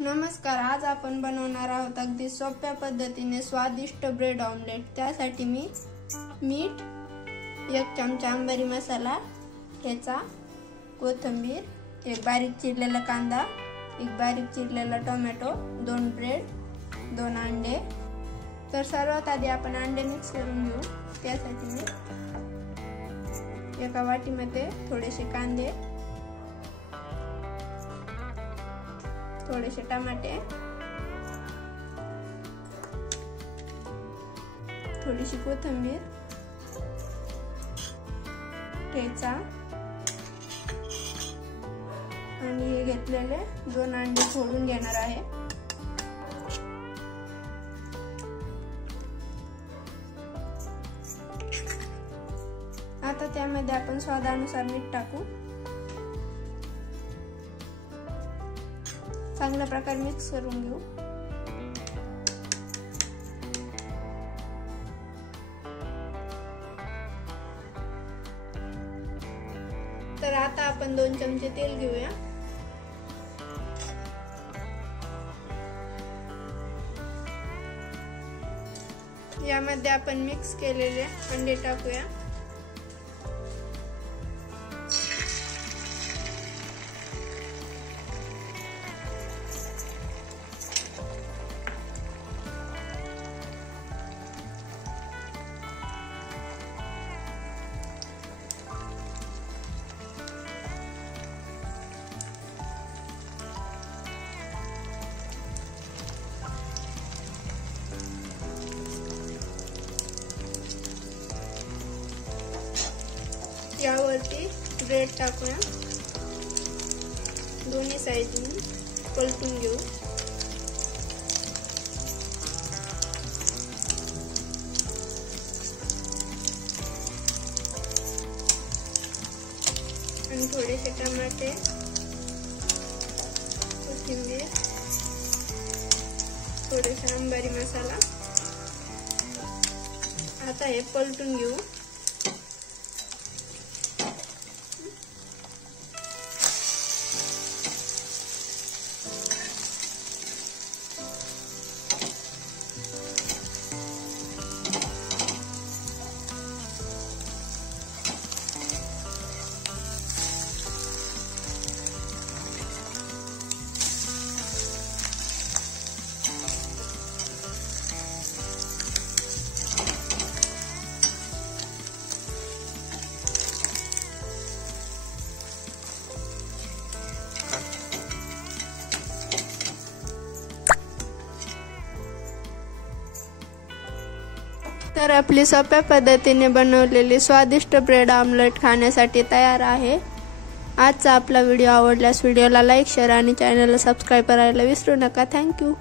नमस्कार, आज आपण बनवणार आहोत अगदी सोप्या पद्धतीने स्वादिष्ट ब्रेड ऑमलेट। त्यासाठी मी मीठ, 1 चमचा अंबरी मसाला, ठेचा, कोथिंबीर, एक बारीक चिरलेला कांदा, एक बारीक चिरलेला टोमॅटो, 2 ब्रेड, 2 अंडे। तर सर्वात आधी आपण अंडे मिक्स करून घेऊ। त्यासाठी मी एका वाटीमध्ये थोडेसे कांदे, थोडेसे टमाटे, थोडीशी कोथिंबीर, ठेचा आणि हे घेतलेले 2 अंडे फोडून घेणार आहे। आता त्यामध्ये आपण स्वादानुसार मीठ टाकू। चांगल्या प्रकारे मिक्स करून घेऊ। तर आता आपण 2 चमचे तेल घेऊया। यामध्ये आपण मिक्स केलेले अंडे टाकूया। यावरती ब्रेड टाकूया। दोन्ही साइडनी पलटून घेऊ। आणि थोडेसे टमाटे, कोथिंबीर, थोडेसा अंबारी मसाला। आता हे पलटून घेऊ। तर आपली सोप्या पद्धतीने बनवलेली स्वादिष्ट ब्रेड ऑमलेट खाण्यासाठी तयार आहे। आजचा आपला व्हिडिओ आवडल्यास व्हिडिओला लाईक, शेअर आणि चॅनलला सबस्क्राइब करायला विसरू नका। थँक्यू।